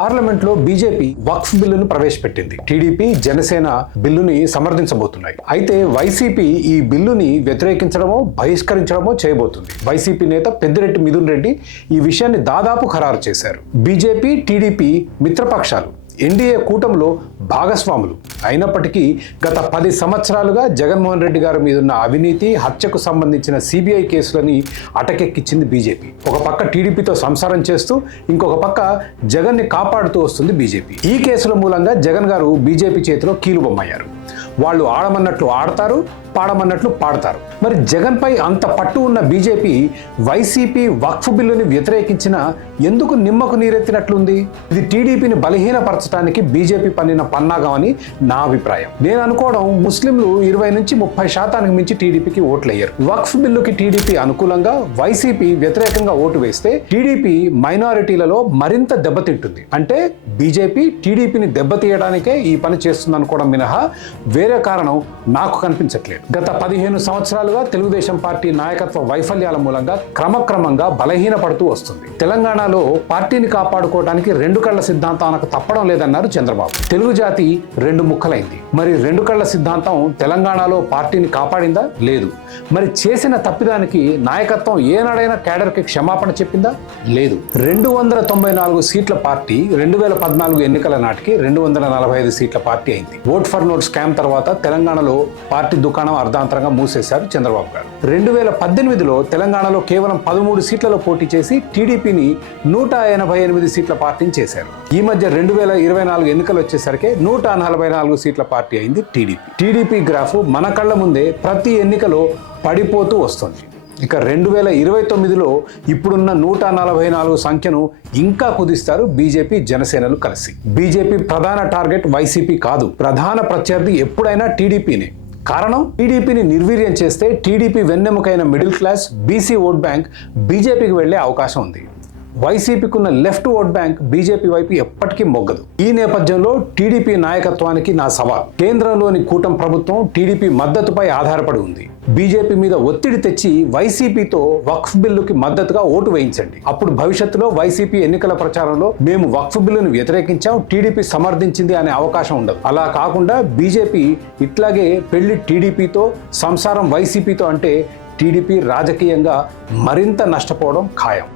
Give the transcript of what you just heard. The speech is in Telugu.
పార్లమెంట్లో బీజేపీ వక్ఫ్ బిల్లును ప్రవేశపెట్టింది. టీడీపీ జనసేన బిల్లుని సమర్థించబోతున్నాయి. అయితే వైసీపీ ఈ బిల్లుని వ్యతిరేకించడమో బహిష్కరించడమో చేయబోతుంది. వైసీపీ నేత పెద్దిరెడ్డి మిథున్ రెడ్డి ఈ విషయాన్ని దాదాపు ఖరారు చేశారు. బీజేపీ టీడీపీ మిత్రపక్షాలు ఎన్డీఏ కూటమిలో భాగస్వాములు. అయినప్పటికీ గత పది సంవత్సరాలుగా జగన్మోహన్ రెడ్డి గారి మీద ఉన్న అవినీతి హత్యకు సంబంధించిన సిబిఐ కేసులని అటకెక్కించింది బీజేపీ. ఒక పక్క టీడీపీతో సంసారం చేస్తూ ఇంకొక పక్క జగన్ని కాపాడుతూ వస్తుంది బీజేపీ. ఈ కేసుల మూలంగా జగన్ గారు బీజేపీ చేతిలో కీలుబొమ్మయ్యారు. వాళ్ళు ఆడమన్నట్లు ఆడతారు పాడమన్నట్లు పాడతారు. మరి జగన్పై అంత పట్టు ఉన్న బీజేపీ వైసీపీ వక్ఫ్ బిల్లుని వ్యతిరేకించిన ఎందుకు నిమ్మకు నీరెత్తినట్లుంది? ఇది టీడీపీని బలహీనపరచడానికి బీజేపీ పన్నిన పన్నాగం అని నా అభిప్రాయం. నేను అనుకోవడం ముస్లింలు ఇరవై నుంచి ముప్పై శాతానికి మించి టీడీపీకి ఓట్లయ్యారు. వక్ఫ్ బిల్లుకి టీడీపీ అనుకూలంగా వైసీపీ వ్యతిరేకంగా ఓటు వేస్తే టీడీపీ మైనారిటీలలో మరింత దెబ్బతింటుంది. అంటే బీజేపీ టీడీపీని దెబ్బతీయడానికే ఈ పని చేస్తుందనుకోవడం మినహా వేరే కారణం నాకు కనిపించట్లేదు. గత పదిహేను సంవత్సరాలుగా తెలుగుదేశం పార్టీ నాయకత్వ వైఫల్యాల మూలంగా క్రమక్రమంగా బలహీనపడుతూ వస్తుంది. తెలంగాణలో పార్టీని కాపాడుకోవడానికి రెండు కళ్ళ సిద్ధాంతానికి తప్పడం లేదన్నారు చంద్రబాబు. తెలుగు జాతి రెండు ముక్కలైంది. మరి రెండు కళ్ళ సిద్ధాంతం తెలంగాణలో పార్టీని కాపాడిందా? లేదు. మరి చేసిన తప్పిదానికి నాయకత్వం ఏనాడైనా కేడర్కి క్షమాపణ చెప్పిందా? లేదు. రెండు వందల తొంభై నాలుగు సీట్ల పార్టీ రెండు వేల పద్నాలుగు ఎన్నికల నాటికి రెండు వందల నలభై ఐదు సీట్ల పార్టీ అయింది. ఓట్ ఫర్ నోట్ స్కామ్ తర్వాత తర్వాత తెలంగాణలో పార్టీ దుకాణం అర్ధాంతరంగా మూసేశారు చంద్రబాబు గారు. రెండు వేల పద్దెనిమిదిలో తెలంగాణలో కేవలం పదమూడు సీట్లలో పోటీ చేసి టీడీపీని నూట ఎనభై ఎనిమిది సీట్ల పార్టీని చేశారు. ఈ మధ్య రెండు వేల ఇరవై నాలుగు ఎన్నికలు వచ్చేసరికి నూట నలభై నాలుగు సీట్ల పార్టీ అయింది టీడీపీ. టీడీపీ గ్రాఫ్ మన కళ్ళ ముందే ప్రతి ఎన్నికలో పడిపోతూ వస్తుంది. ఇక రెండు వేల ఇరవై తొమ్మిదిలో ఇప్పుడున్న నూట నలభై నాలుగు సంఖ్యను ఇంకా కుదిస్తారు బీజేపీ జనసేనలు కలిసి. బీజేపీ ప్రధాన టార్గెట్ వైసీపీ కాదు. ప్రధాన ప్రత్యర్థి ఎప్పుడైనా టీడీపీనే. కారణం? టీడీపీని నిర్వీర్యం చేస్తే TDP వెన్నెముకైన middle class BC vote bank బీజేపీకి వెళ్ళే అవకాశం ఉంది. వైసీపీకున్న లెఫ్ట్ ఓట్ బ్యాంక్ బీజేపీ వైపు ఎప్పటికీ మొగ్గదు. ఈ నేపథ్యంలో టీడీపీ నాయకత్వానికి నా సవాల్. కేంద్రంలోని కూటమి ప్రభుత్వం టీడీపీ మద్దతుపై ఆధారపడి ఉంది. బీజేపీ మీద ఒత్తిడి తెచ్చి వైసీపీతో వక్ఫ్ బిల్లుకి మద్దతుగా ఓటు వేయించండి. అప్పుడు భవిష్యత్తులో వైసీపీ ఎన్నికల ప్రచారంలో మేము వక్ఫ్ బిల్లును వ్యతిరేకించాం టీడీపీ సమర్థించింది అనే అవకాశం ఉండదు. అలా కాకుండా బీజేపీ ఇట్లాగే పెళ్ళి టీడీపీతో సంసారం వైసీపీతో అంటే టీడీపీ రాజకీయంగా మరింత నష్టపోవడం ఖాయం.